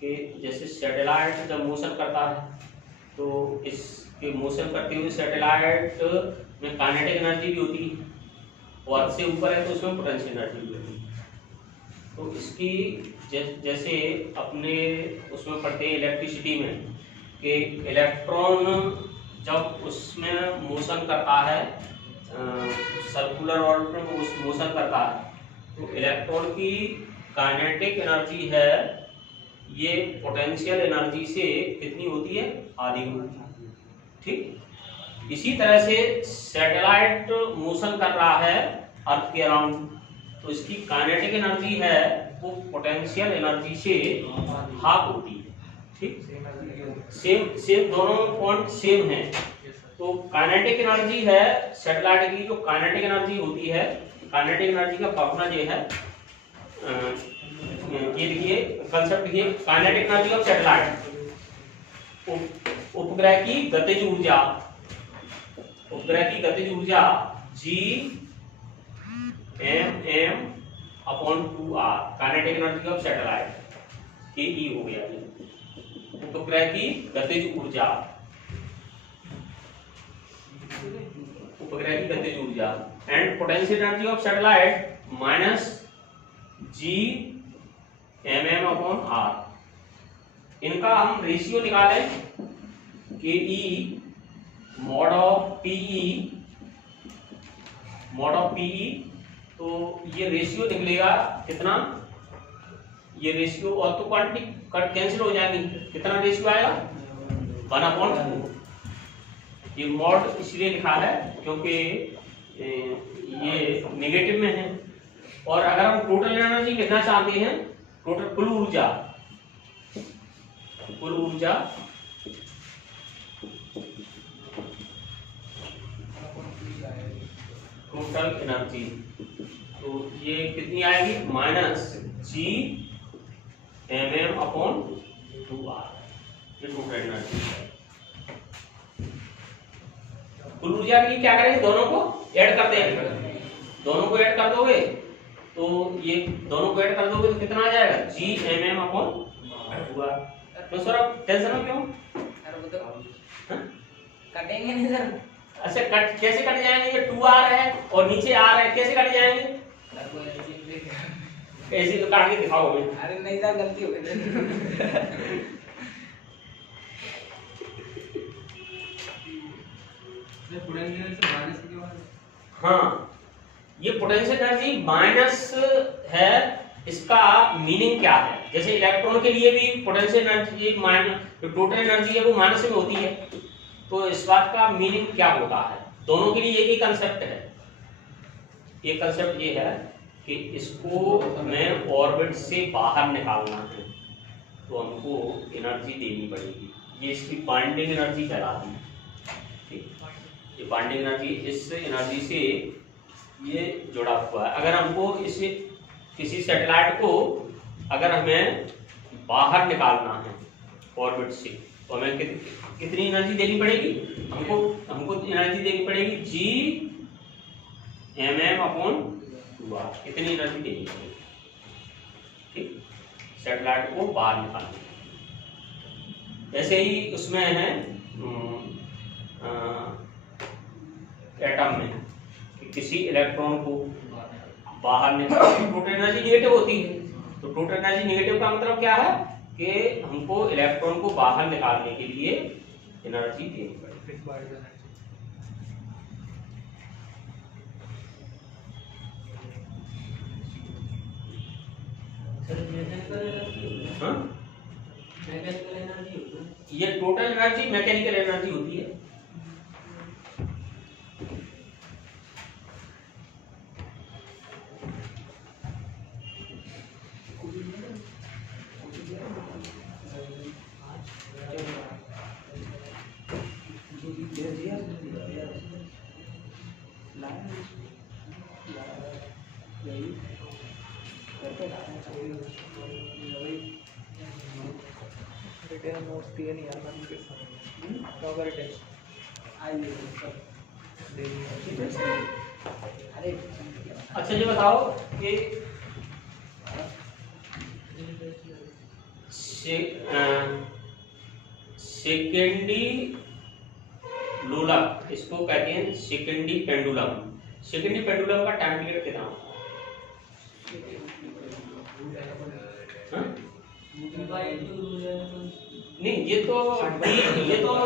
कि जैसे सैटेलाइट जब मोशन करता है तो इसके मोशन करते हुए सैटेलाइट में काइनेटिक एनर्जी भी होती है, और अर्थ से ऊपर है तो उसमें पोटेंशियल एनर्जी भी होती है। तो इसकी जैसे अपने उसमें पढ़ते हैं इलेक्ट्रिसिटी में कि इलेक्ट्रॉन जब उसमें मोशन करता है, सर्कुलर ऑर्बिट में उस मोशन करता है, तो इलेक्ट्रॉन की काइनेटिक एनर्जी है ये पोटेंशियल एनर्जी से कितनी होती है, आधी होती है। ठीक, इसी तरह से सैटेलाइट मोशन कर रहा है अर्थ के अराउंड, तो इसकी काइनेटिक एनर्जी है वो पोटेंशियल एनर्जी से हाफ होती है। ठीक, सेम दोनों पॉइंट सेम है। तो काइनेटिक एनर्जी है सैटेलाइट की, जो काइनेटिक एनर्जी होती है, काइनेटिक एनर्जी का फॉर्मूला ये है, ये देखिए कंसेप्ट देखिए, काइनेटिक एनर्जी ऑफ सैटेलाइट, उपग्रह की गतिज ऊर्जा, उपग्रह की गतिज ऊर्जा G m/2r kinetic energy of satellite के ई हो गया ये उपग्रह की गतिज ऊर्जा, उपग्रह की गतिज ऊर्जा and potential energy of satellite minus G/m/r। इनका हम रेशियो निकालें के ई मॉड ऑफ पीई, तो ये रेशियो निकलेगा कितना, ये रेशियो और तो क्वांटिटी कट कैंसिल हो जाएंगी, कितना रेशियो आएगा 1/2। ये मॉड इसलिए लिखा है क्योंकि ये नेगेटिव में है। और अगर हम टोटल एनर्जी लिखना चाहते हैं, टोटल कुल ऊर्जा टोटल एनर्जी, तो ये कितनी आएगी -G/m/2r, ये टोटल एनर्जी है। कुल ऊर्जा के लिए क्या करेंगे, दोनों को ऐड कर देंगे, दोनों को ऐड कर दोगे तो ये दोनों को ऐड कर दोगे तो कितना आ जाएगा G/m/2r। तो सर आप टेंशन में क्यों, कटेंगे नहीं सर। अच्छा कट कैसे कट जाएंगे, ये 2r है और नीचे r है, कैसे कट जाएंगे, ऐसे तो काट के दिखाओ हमें। अरे नहीं सर, गलती हो गई। हाँ, ये पोटेंशियल एनर्जी माइनस है, इसका मीनिंग क्या है, जैसे इलेक्ट्रॉन के लिए भी पोटेंशियल एनर्जी माइनस, जो टोटल एनर्जी है वो माइनस में होती है, तो इस बात का मीनिंग क्या होता है, दोनों के लिए एक ही कंसेप्ट है। ये कंसेप्ट ये है कि इसको हमें ऑर्बिट से बाहर निकालना है तो हमको एनर्जी देनी पड़ेगी, ये इसकी बाइंडिंग एनर्जी कहलाती है। ठीक, ये बाइंडिंग एनर्जी इस एनर्जी से ये जुड़ा हुआ है। अगर हमको इसे किसी सैटेलाइट को अगर हमें बाहर निकालना है ऑर्बिट से तो हमें कितनी एनर्जी देनी पड़ेगी, हमको एनर्जी देनी पड़ेगी G/m/2r, कितनी एनर्जी देनी पड़ेगी। ठीक, सैटेलाइट को बाहर निकालना। ऐसे ही उसमें है एटम में किसी इलेक्ट्रॉन को बाहर निकालना, टोटल एनर्जी नेगेटिव होती है, तो टोटल एनर्जी नेगेटिव का मतलब क्या है कि हमको इलेक्ट्रॉन को बाहर निकालने के लिए एनर्जी देनी पड़ेगी। ये टोटल एनर्जी मैकेनिकल एनर्जी होती है। रिटर्न नोट्स दिए नहीं यार, मैंने के साथ कवर रिटर्न अरे अच्छा ये बताओ कि सेकेंडी लोलक, इसको कहते हैं सेकेंडी पेंडुलम। सेकेंडी पेंडुलम का टाइम पीरियड कितना होता है? नहीं, ये तो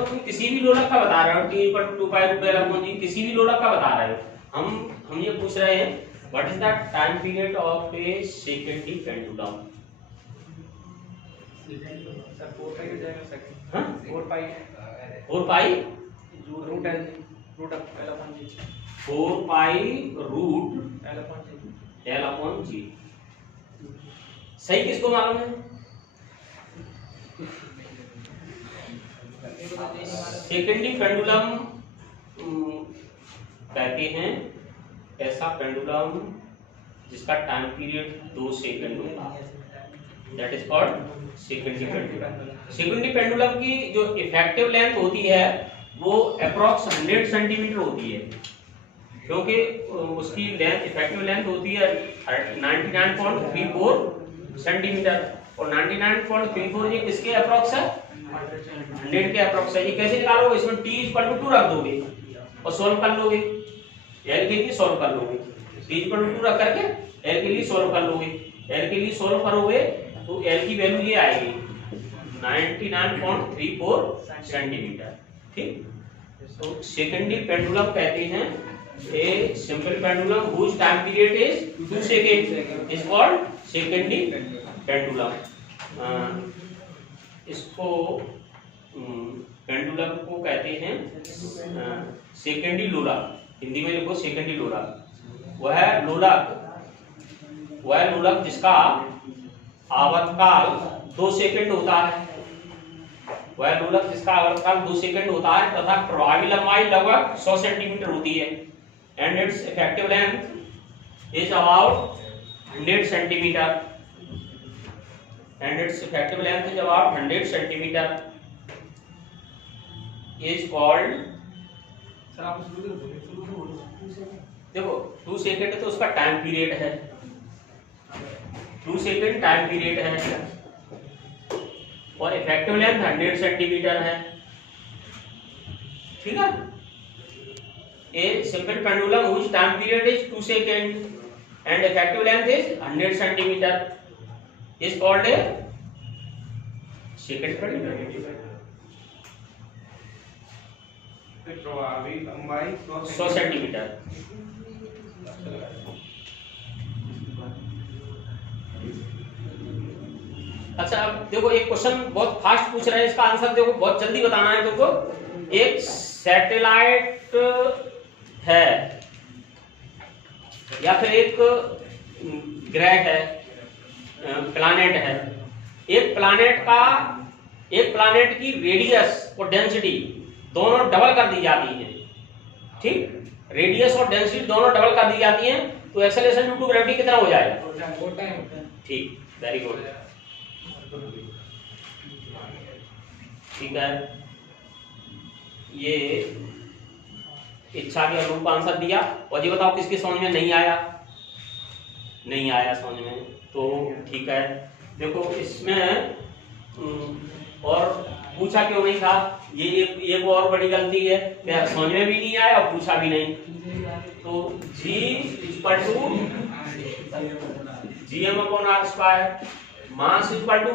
तुम किसी भी लोलक का बता रहे हो, T/2π√L/G, किसी भी लोलक का बता रहे हो। हम ये पूछ रहे हैं what is the time period of a seconds pendulum. 4 pi हो जाएगा सेकंड। हाँ, 4 pi root pi root L root L/G 4 pi root L/G L/G। सही किसको मालूम है? सेकेंडी पेंडुलम कहते हैं ऐसा पेंडुलम जिसका टाइम पीरियड 2 सेकंड होगा, that is called seconds pendulum. Seconds pendulum की जो इफेक्टिव लेंथ होती है वो अप्रॉक्स 100 सेंटीमीटर होती है, क्योंकि उसकी लेंथ इफेक्टिव लेंथ होती है 99.34 सेंटीमीटर और 99.34 ये किसके अप्रोक्स है 100 के अप्रोक्स है। ये कैसे निकालोगे इसमें t = 2 रख दोगे और सॉल्व कर लोगे l के लिए सॉल्व कर लोगे t = 2 रख करके l के लिए सॉल्व कर लोगे l के लिए सॉल्व करोगे तो l की वैल्यू ये आएगी 99.34 सेंटीमीटर। ठीक तो सेकेंडरी पेंडुलम कहते हैं a simple pendulum whose time period is 2 seconds is called secondary pendulum। इसको पेंडुलम को कहते हैं सेकेंडरी लोलक, हिंदी में लिखो सेकेंडरी लोलक। वह लोलक जिसका आवर्तकाल 2 सेकंड होता है, वह लोलक जिसका आवर्तकाल 2 सेकंड होता है तथा प्रभावी लंबाई लगभग 100 सेंटीमीटर होती है and it's effective length is about 100 centimetre is called. Sir आप शुरू से बोलो। देखो 2 सेकंड तो उसका टाइम पीरियड है, 2 सेकंड टाइम पीरियड है और इफेक्टिव लेंथ 100 सेंटीमीटर है। ठीक है a simple pendulum whose time period is 2 second and effective length is 100 centimetre is called a second pendulum. प्रभावी लंबाई 100 सेंटीमीटर। अच्छा अब देखो एक क्वेश्चन बहुत फास्ट पूछ रहा है, इसका आंसर देखो बहुत जल्दी बताना है तुमको। एक सैटेलाइट है या फिर एक ग्रह है, प्लैनेट है। एक प्लैनेट की रेडियस और डेंसिटी दोनों डबल कर दी जाती है। ठीक रेडियस और डेंसिटी दोनों डबल कर दी जाती हैं तो एक्सेलरेशन ड्यू टू ग्रेविटी कितना हो जाएगा? ठीक वेरी गुड ठीक है। ये इच्छा के अनुरूप आंसर दिया और ये बताओ किसके समझ में नहीं आया समझ में तो ठीक है। देखो इसमें और पूछा क्यों नहीं था, ये एक और बड़ी गलती है, समझ में भी नहीं आया और पूछा भी नहीं। तो G = Gm/r², मास =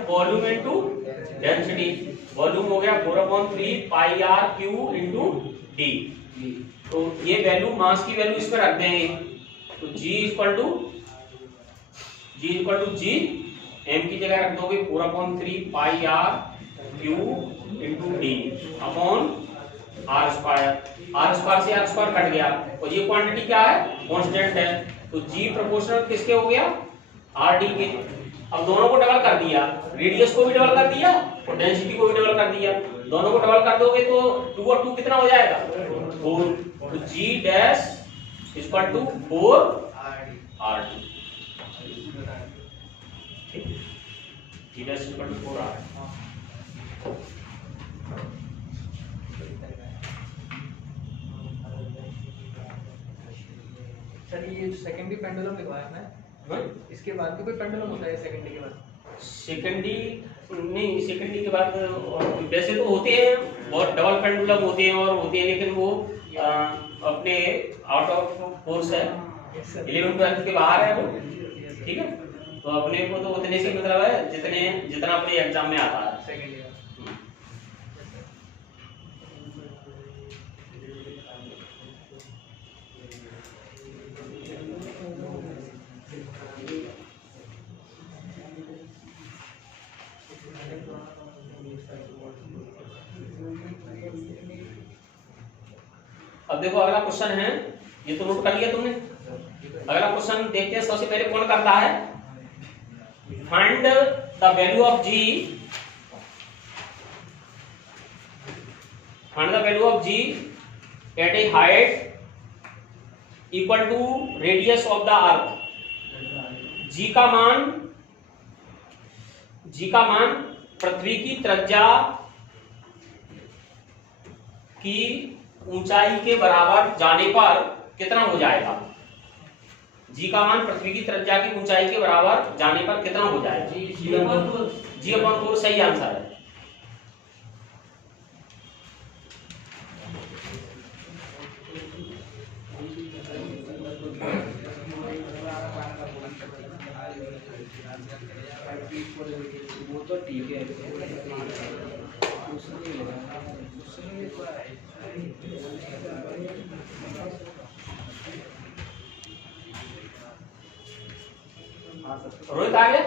वॉल्यूम इनटू डेंसिटी। वॉल्यूम हो गया 4/3πr³ d। तो ये वैल्यू मास की वैल्यू इसमें रख देंगे तो G = G m की जगह रख दोगे 4/3πr³ d upon r²। r² से r² कट गया और ये क्वांटिटी क्या है? कांस्टेंट है। तो G प्रोपोर्शनल किसके हो गया? rd के। अब दोनों को डबल कर दिया, रेडियस को भी डबल कर दिया और डेंसिटी को भी डबल कर दिया। दोनों को डबल कर दोगे तो 2 और 2 कितना हो जाएगा? 4। तो G dash = 4 rd। G dash = 4 rd। Sir ये सेकेंडरी पेंडुलम लिखवाया है इसके बाद भी कोई पेंडुलम होता है सेकेंडरी के बाद? सेकेंडरी नहीं, सेकेंडरी के बाद वैसे तो होते हैं बहुत डबल पेंडुलम होते हैं और होते हैं लेकिन वो अपने आउट ऑफ कोर्स है, 11-12 के बाहर है वो। ठीक है तो अपने को तो उतने से मतलब है जितना अपने एग्जाम में आता है। सेकेंड ईयर अब देखो अगला क्वेश्चन है, ये तो नोट कर लिया तुमने। अगला क्वेश्चन देखते हैं। सबसे पहले कौन करता है? Find the value of G, find the value of G at a height equal to radius of the earth. G का मान पृथ्वी की त्रिज्या की ऊंचाई के बराबर जाने पर कितना हो जाएगा? जी का मान पृथ्वी की त्रिज्या की ऊंचाई के बराबर जाने पर कितना हो जाएगा? G/4 सही आंसर है। वो तो ठीक है। रोहित आ गया?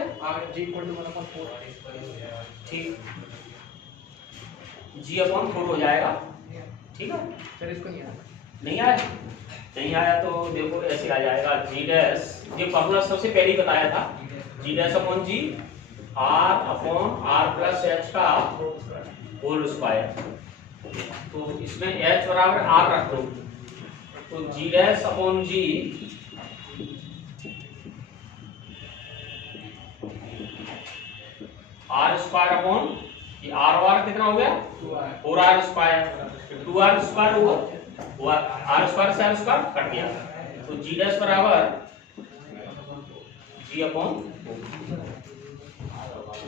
ठीक, G/4 हो जाएगा। ठीक है, सर इसको नहीं आया। नहीं आया? नहीं आया तो देखो ऐसे आ जाएगा G डैश, ये फॉर्मूला सबसे पहले ही बताया था, G dash upon G R upon R plus H का होल स्क्वायर। तो इसमें H बराबर R रख दो, तो G dash upon G R square upon ये R बार कितना हो गया? 4R स्क्वायर, 2R स्क्वायर हुआ, R स्क्वायर से R स्क्वायर कट गया, तो G डैश बराबर G अपॉन,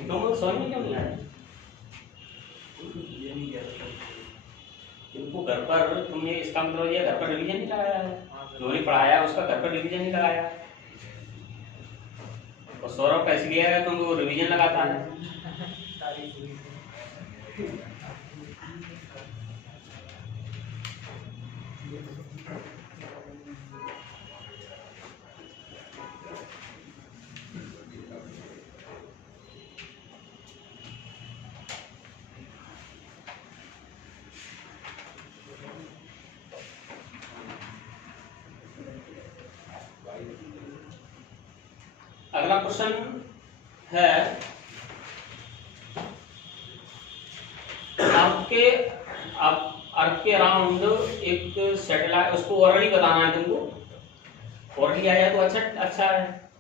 दोनों समझ में क्यों नहीं आया? इनको घर पर तुमने, इसका मतलब ये घर पर रिवीजन नहीं कराया है, जो भी पढ़ाया है उसका घर पर रिवीजन नहीं कराया। और सौरभ कैसे लिया है तुमको रिवीजन लगाता है। अगला क्वेश्चन है, अर्थ के अराउंड एक सैटेलाइट, उसको ऑलरेडी बताना है तुमको, ऑलरेडी आया तो अच्छा है।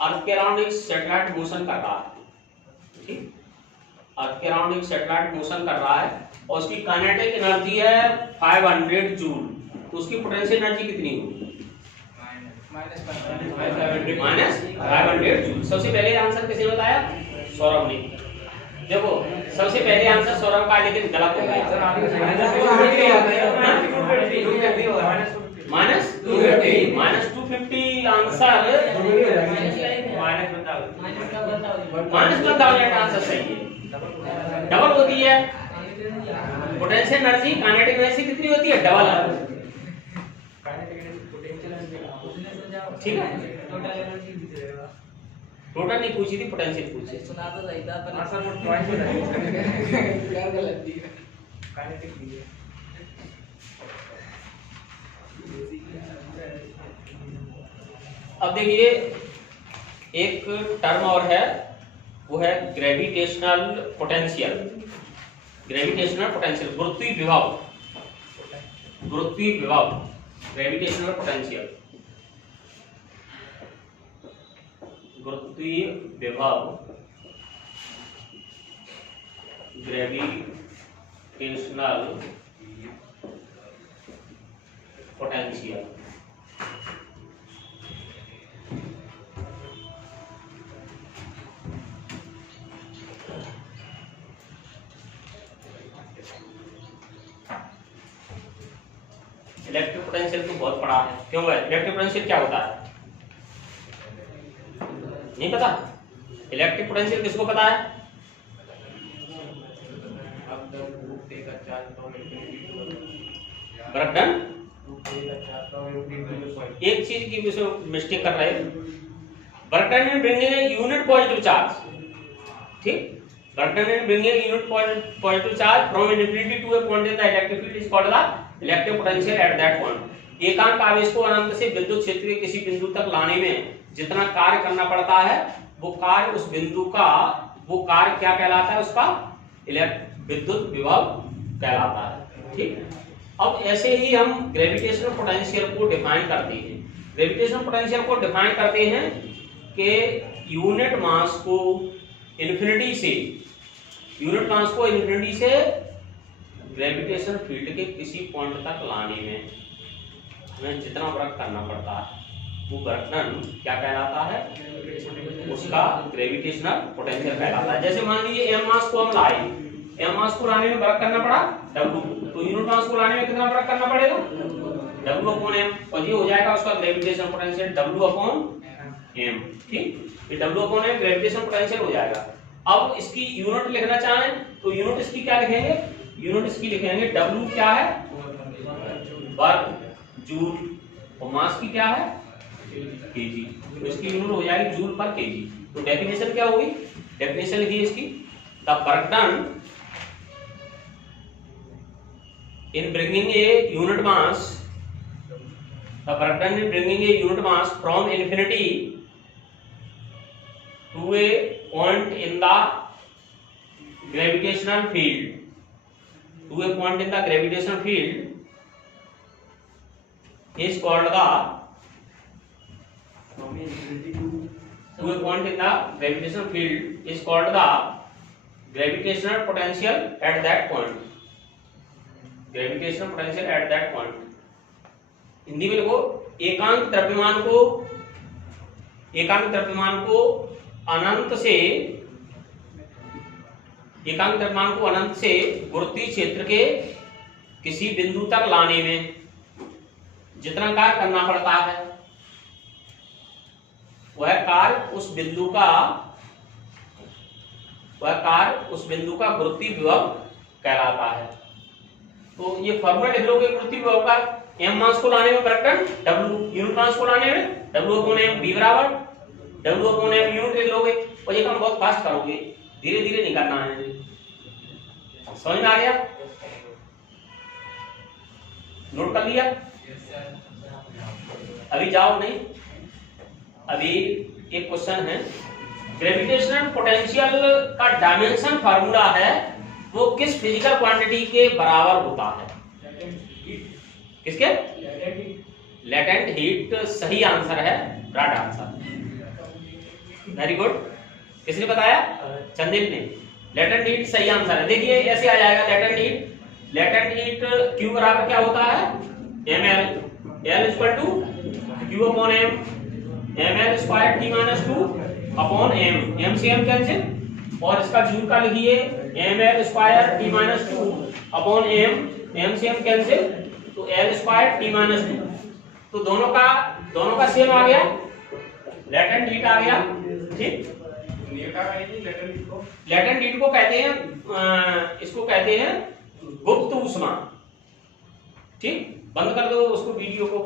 अर्थ के अराउंड एक सैटेलाइट मोशन कर रहा है, ठीक, अर्थ के अराउंड एक सैटेलाइट मोशन कर रहा है और उसकी काइनेटिक एनर्जी है 500 जूल, तो उसकी पोटेंशियल एनर्जी कितनी होगी? Minus 500 joule. सबसे पहले आंसर किसने बताया? सौरभ ने। देखो सबसे पहले आंसर सौरभ का, लेकिन गलत हो गया, माइनस 250 आंसर, माइनस 1000 आंसर सही है। डबल होती है पोटेंशियल एनर्जी, काइनेटिक एनर्जी कितनी होती है? डबल। ठीक है, टोटल नहीं पूछी थी, पोटेंशियल पूछी। सुना तो सही था पर सर वो पॉइंट बताइए। क्या गलत थी? काइनेटिक दीजिए। अब देखिए एक टर्म और है, वो है ग्रेविटेशनल पोटेंशियल। ग्रेविटेशनल पोटेंशियल, गुरुत्वीय विभव, गुरुत्वीय विभव, ग्रेविटेशनल पोटेंशियल, गुरुत्वीय विभव, ग्रेविटेशनल पोटेंशियल। इलेक्ट्रिक पोटेंशियल तो बहुत पढ़ा है, क्यों है? इलेक्ट्रिक पोटेंशियल क्या होता है? नहीं पता? इलेक्ट्रिक पोटेंशियल किसको पता है? ब्रैडन एक चीज की मिस्टेक कर रहे हैं, ब्रैडन ने ब्रिंगिंग यूनिट पॉजिटिव चार्ज, ठीक, ब्रैडन ने bringing unit positive charge from infinity to a point in the electric field is called the electric potential at that point. एकांक आवेश को अनंत से विद्युत क्षेत्र के किसी बिंदु तक लाने में जितना कार्य करना पड़ता है, वो कार्य उस बिंदु का, वो कार्य क्या कहलाता है? उसका विद्युत विभव कहलाता है, ठीक। अब ऐसे ही हम ग्रेविटेशनल पोटेंशियल को डिफाइन करते हैं। ग्रेविटेशनल पोटेंशियल को डिफाइन करते हैं कि यूनिट मास को इन्फिनिटी से, यूनिट मास को इन्फिनिटी से ग्रेविटेशन फील्ड के किसी पॉइंट तक लाने में हमें जितना वर्क करना पड़ता है, वो बर्तन क्या कहलाता है, उसका ग्रेविटेशनल पोटेंशियल कहलाता है। जैसे मान लीजिए m मास को हम लाए, m मास को लाने में वर्क करना पड़ा w, तो यूनिट मास को लाने में कितना वर्क करना पड़ेगा w अपॉन m, और ये हो जाएगा उसका gravitational potential w upon m। ठीक, ये w upon m gravitational potential हो जाएगा। अब इसकी यूनिट लिखना चाहें तो यूनिट इसकी क्या लिखेंगे, यूनिट इसकी लिखेंगे w क्या है वर्ग जूल, और मास की क्या है केजी, तो इसकी यूनिट हो जाएगी जूल पर केजी। तो डेफिनेशन क्या होगी, डेफिनेशन लिखिए इसकी, the work done in bringing a unit mass, the work done in bringing a unit mass from infinity to a point in the gravitational field, to a point in the gravitational field is called the, to a point in the gravitational field is called the gravitational potential at that point, gravitational potential at that point। Hindi में लिखो, एकांक द्रव्यमान को अनंत से गुरुत्वीय क्षेत्र के किसी बिंदु तक लाने में जितना कार्य करना पड़ता है, वह कार्य उस बिंदु का गुरुत्वीय विभव कहलाता है। तो ये फॉर्मूला लिख लोगे गुरुत्वीय विभव का, m मास को लाने में work done w, unit mass को लाने में w अपॉन m, v बराबर w अपॉन m यूनिट लिख लोगे, और ये काम बहुत फास्ट करोगे, धीरे धीरे नहीं करना है। समझ में आ गया, नोट कर लिया? अभी जाओ नहीं, अभी एक क्वेश्चन है, ग्रेविटेशनल पोटेंशियल का डायमेंशन फार्मूला है वो किस फिजिकल क्वांटिटी के बराबर होता है, किसके, लेटेंट हीट सही आंसर है, राइट आंसर, वेरी गुड। किसने बताया, चंदिल ने, लेटेंट हीट सही आंसर है। देखिए ऐसे आ जाएगा लेटेंट हीट Q बराबर क्या होता है ml, L equal to Q upon m, ml square T minus 2 upon m, m से m कैंसिल, और इसका जूल का लिखिए ml square T minus 2 upon m, m से m कैंसिल, तो L स्क्वायर T माइनस 2, तो दोनों का सेम आ गया, लेटेंट हीट आ गया। ठीक, लेटेंट हीट को कहते हैं, इसको कहते हैं गुप्त ऊष्मा। ठीक, बंद कर दो उसको, वीडियो को।